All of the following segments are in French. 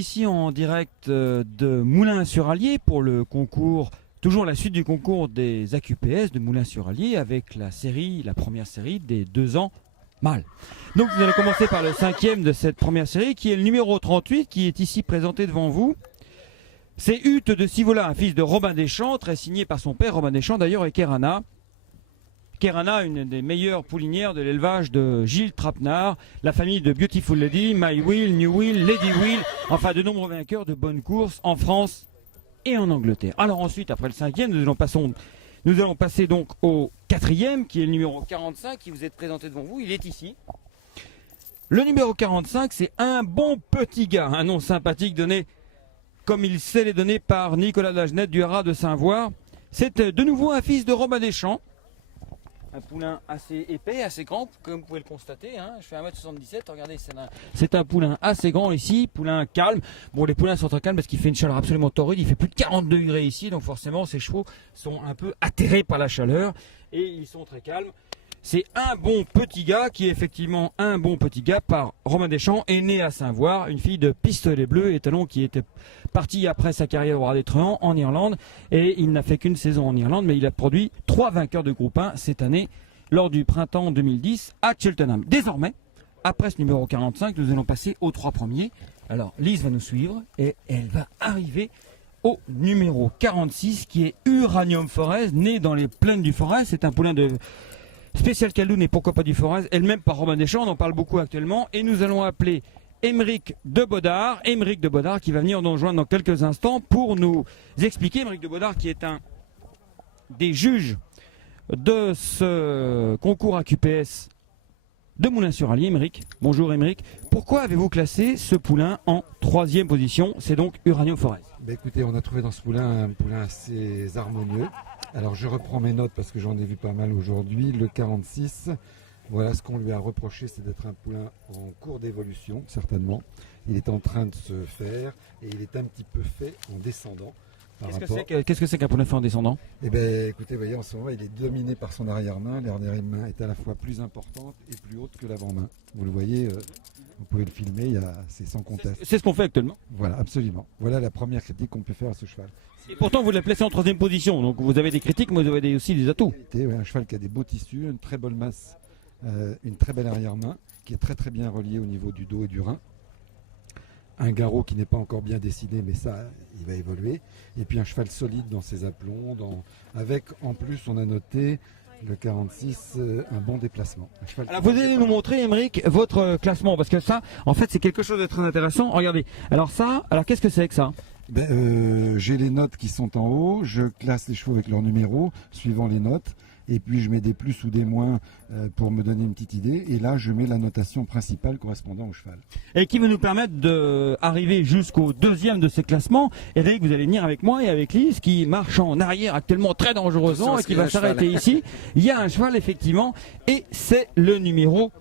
Ici en direct de Moulins-sur-Allier pour le concours, toujours la suite du concours des AQPS de Moulins-sur-Allier avec la première série des 2 ans mâles. Donc nous allons commencer par le 5e de cette première série qui est le numéro 38 qui est ici présenté devant vous. C'est Hutte de Sivola, un fils de Robin Deschamps, très signé par son père Robin Deschamps d'ailleurs et Kerana. Kerana, une des meilleures poulinières de l'élevage de Gilles Trapenard, la famille de Beautiful Lady, My Will, New Will, Lady Will, enfin de nombreux vainqueurs de bonnes courses en France et en Angleterre. Alors ensuite, après le 5e, nous allons passer donc au 4e, qui est le numéro 45, qui vous est présenté devant vous, il est ici. Le numéro 45, c'est un bon petit gars, un nom sympathique donné, comme il sait les donner par Nicolas Lagenette du Haras de Saint-Voir. C'est de nouveau un fils de Robin Deschamps. Un poulain assez épais, assez grand, comme vous pouvez le constater. Hein. Je fais 1m77, regardez, c'est un poulain assez grand ici, poulain calme. Bon, les poulains sont très calmes parce qu'il fait une chaleur absolument torride. Il fait plus de 40 degrés ici, donc forcément, ces chevaux sont un peu atterrés par la chaleur et ils sont très calmes. C'est un bon petit gars qui est effectivement un bon petit gars par Robin Deschamps, est né à Saint-Voir, une fille de pistolet bleu, étalon qui était parti après sa carrière au Haras des Truands en Irlande et il n'a fait qu'une saison en Irlande mais il a produit 3 vainqueurs de groupe 1 cette année lors du printemps 2010 à Cheltenham. Désormais, après ce numéro 45, nous allons passer aux 3 premiers. Alors Lise va nous suivre et elle va arriver au numéro 46 qui est Uranium Forest, né dans les plaines du Forez. C'est un poulain de Spécial Caldoun et pourquoi pas du Forez, elle-même par Robin Deschamps, on en parle beaucoup actuellement. Et nous allons appeler Émeric de Bodard qui va venir nous rejoindre dans quelques instants pour nous expliquer. Émeric de Bodard qui est un des juges de ce concours AQPS de Moulins-sur-Allier. Émeric, bonjour Émeric. Pourquoi avez-vous classé ce poulain en 3e position? C'est donc Uranium Forest. Écoutez, on a trouvé dans ce poulain un poulain assez harmonieux. Alors je reprends mes notes parce que j'en ai vu pas mal aujourd'hui. Le 46, voilà ce qu'on lui a reproché, c'est d'être un poulain en cours d'évolution, certainement. Il est en train de se faire et il est un petit peu fait en descendant. Qu'est-ce que c'est qu'un poulain fait en descendant? Eh bien écoutez, vous voyez, en ce moment il est dominé par son arrière-main. L'arrière-main est à la fois plus importante et plus haute que l'avant-main. Vous le voyez, vous pouvez le filmer, c'est sans conteste. C'est ce qu'on fait actuellement. Voilà, absolument. Voilà la première critique qu'on peut faire à ce cheval. Et pourtant vous l'avez placé en 3e position, donc vous avez des critiques, mais vous avez aussi des atouts. Un cheval qui a des beaux tissus, une très bonne masse, une très belle arrière-main, qui est très très bien reliée au niveau du dos et du rein. Un garrot qui n'est pas encore bien dessiné, mais ça, il va évoluer. Et puis un cheval solide dans ses aplombs, avec en plus, on a noté le 46, un bon déplacement. Alors vous allez nous montrer, Émeric, votre classement, parce que ça, en fait, c'est quelque chose de très intéressant. Regardez. Alors qu'est-ce que c'est que ça? J'ai les notes qui sont en haut, je classe les chevaux avec leur numéro, suivant les notes, et puis je mets des plus ou des moins pour me donner une petite idée, et là je mets la notation principale correspondant au cheval. Et qui va nous permettre d'arriver jusqu'au 2e de ces classements. Eric, vous allez venir avec moi et avec Lise, qui marche en arrière actuellement très dangereusement, et qui va s'arrêter ici. Il y a un cheval, effectivement, et c'est le numéro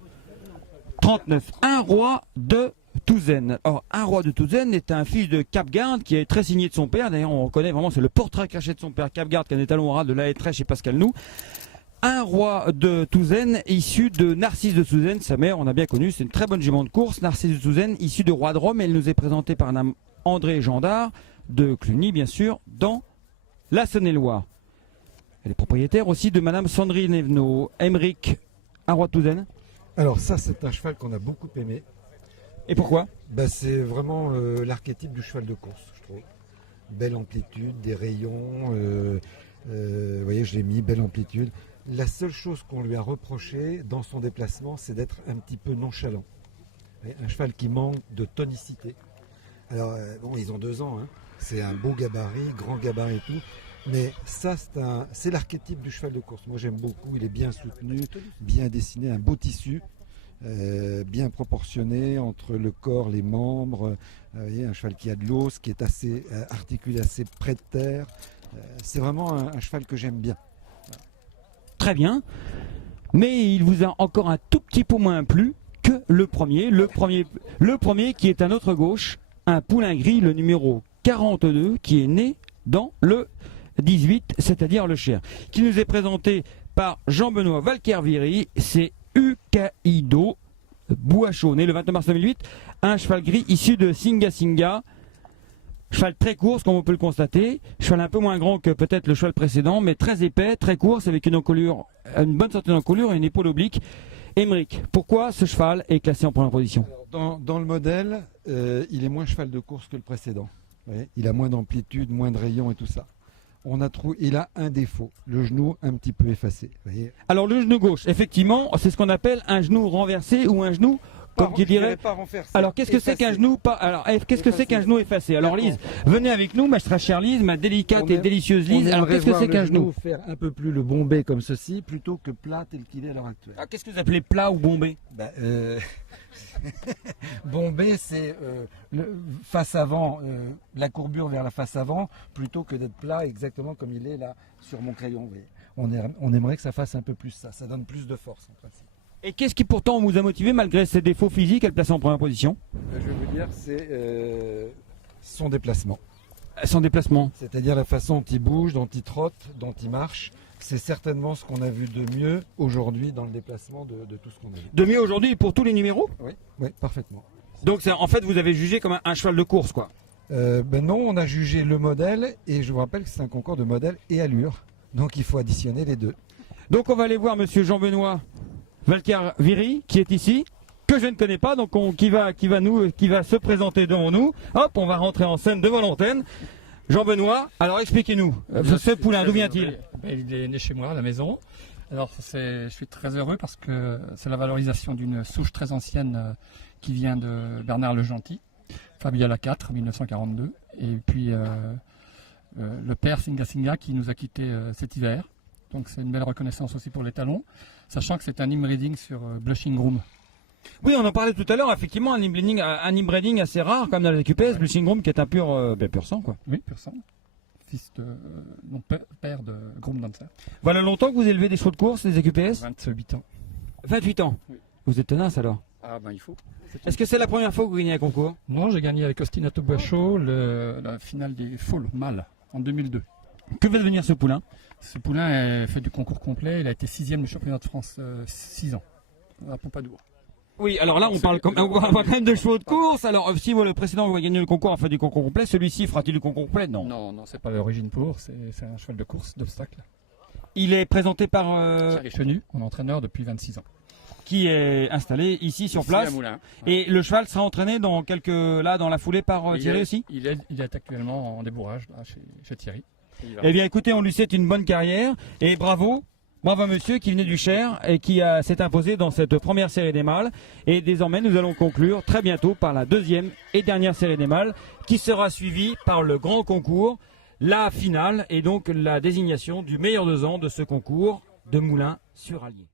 39, un roi de Touzen. Or, un roi de Touzen est un fils de Capgarde qui est très signé de son père. D'ailleurs, on reconnaît vraiment, c'est le portrait caché de son père Capgarde, qui est un étalon oral de la Étrèche et Pascal Nou. Un roi de Touzen issu de Narcisse de Touzen, sa mère, on a bien connu, c'est une très bonne jument de course. Narcisse de Touzen, issue de Roi de Rome, elle nous est présentée par un André Gendard de Cluny, bien sûr, dans la Saône-et-Loire. Elle est propriétaire aussi de Madame Sandrine Evenot. Émeric, un roi de Touzen. Alors ça, c'est un cheval qu'on a beaucoup aimé. Et pourquoi? C'est vraiment l'archétype du cheval de course, je trouve. Belle amplitude, des rayons, vous voyez, je l'ai mis, belle amplitude. La seule chose qu'on lui a reproché dans son déplacement, c'est d'être un petit peu nonchalant. Un cheval qui manque de tonicité. Alors, ils ont 2 ans, hein. C'est un beau gabarit, grand gabarit et tout. Mais ça, c'est l'archétype du cheval de course. Moi, j'aime beaucoup, il est bien soutenu, bien dessiné, un beau tissu. Bien proportionné entre le corps, les membres, un cheval qui a de l'os, qui est assez articulé, assez près de terre. C'est vraiment un cheval que j'aime bien. Très bien, mais il vous a encore un tout petit peu moins plu que le premier qui est à notre gauche, un poulain gris, le numéro 42, qui est né dans le 18, c'est-à-dire le Cher, qui nous est présenté par Jean-Benoît Valkervieri. C'est Ukaido Bouachot, né le 29 mars 2008, un cheval gris issu de Singa Singa. Cheval très court, comme on peut le constater. Cheval un peu moins grand que peut-être le cheval précédent, mais très épais, très court, avec une encolure, une bonne sortie d'encolure et une épaule oblique. Émeric, pourquoi ce cheval est classé en première position? Dans le modèle, il est moins cheval de course que le précédent. Vous voyez, il a moins d'amplitude, moins de rayons et tout ça. Il a un défaut, le genou un petit peu effacé. Vous voyez. Alors le genou gauche, effectivement, c'est ce qu'on appelle un genou renversé ou un genou, comme qui dirait. Alors qu'est-ce que c'est qu'un genou pas? Alors qu'est-ce que c'est qu'un genou effacé? Alors Lise, venez avec nous, ma très chère Lise, ma délicate et délicieuse Lise. Alors qu'est-ce que c'est qu'un genou? Faire un peu plus le bombé comme ceci, plutôt que plat tel qu'il est à l'heure actuelle. Alors qu'est-ce que vous appelez plat ou bombé? Bombé, c'est face avant, la courbure vers la face avant, plutôt que d'être plat exactement comme il est là sur mon crayon. Vous voyez. On aimerait que ça fasse un peu plus ça donne plus de force en principe. Et qu'est-ce qui pourtant vous a motivé, malgré ses défauts physiques, à le placer en première position? Je vais vous dire, c'est son déplacement. Son déplacement. C'est-à-dire la façon dont il bouge, dont il trotte, dont il marche. C'est certainement ce qu'on a vu de mieux aujourd'hui dans le déplacement de tout ce qu'on a vu. De mieux aujourd'hui pour tous les numéros? Oui, parfaitement. Donc en fait, vous avez jugé comme un cheval de course, quoi. Non, on a jugé le modèle, et je vous rappelle que c'est un concours de modèle et allure. Donc il faut additionner les deux. Donc on va aller voir monsieur Jean-Benoît Valcarviri, qui est ici, que je ne connais pas, donc qui va se présenter devant nous. Hop, on va rentrer en scène devant l'antenne. Jean-Benoît, alors expliquez-nous, ce poulain, d'où vient-il? Il est né chez moi à la maison. Alors je suis très heureux parce que c'est la valorisation d'une souche très ancienne qui vient de Bernard Le Gentil, Fabiola 4, 1942. Et puis le père Singa Singa qui nous a quittés cet hiver. Donc c'est une belle reconnaissance aussi pour les talons, sachant que c'est un inbreeding sur Blushing Groom. Oui, on en parlait tout à l'heure, effectivement, un inbreeding assez rare, comme dans les QPS, Blushing Groom qui est un pur sang, quoi. Oui, pur sang. Fils de, père de Groom Dancer. Voilà longtemps que vous élevez des chevaux de course, des EQPS? 28 ans. 28 ans. Oui. Vous êtes tenace alors? Ah ben il faut. Est-ce que c'est la première fois que vous gagnez un concours? Non, j'ai gagné avec Ostinato Bouachot la finale des Falls mâles en 2002. Que va devenir ce poulain? Ce poulain a fait du concours complet, il a été 6e du championnat de France 6 ans à Pompadour. Oui, alors là on parle quand même de chevaux de course. Alors si le précédent va gagner le concours a fait du concours complet, celui-ci fera-t-il du concours complet? Non. Non, c'est pas l'origine pour, c'est un cheval de course, d'obstacle. Il est présenté par Thierry Chenu, mon entraîneur depuis 26 ans. Qui est installé ici sur place. Et le cheval sera entraîné dans la foulée par Thierry aussi? Il est actuellement en débourrage là, chez Thierry. Eh bien écoutez, on lui souhaite une bonne carrière et bravo monsieur qui venait du Cher et qui s'est imposé dans cette première série des mâles. Et désormais nous allons conclure très bientôt par la deuxième et dernière série des mâles qui sera suivie par le grand concours, la finale et donc la désignation du meilleur 2 ans de ce concours de Moulins sur Allier.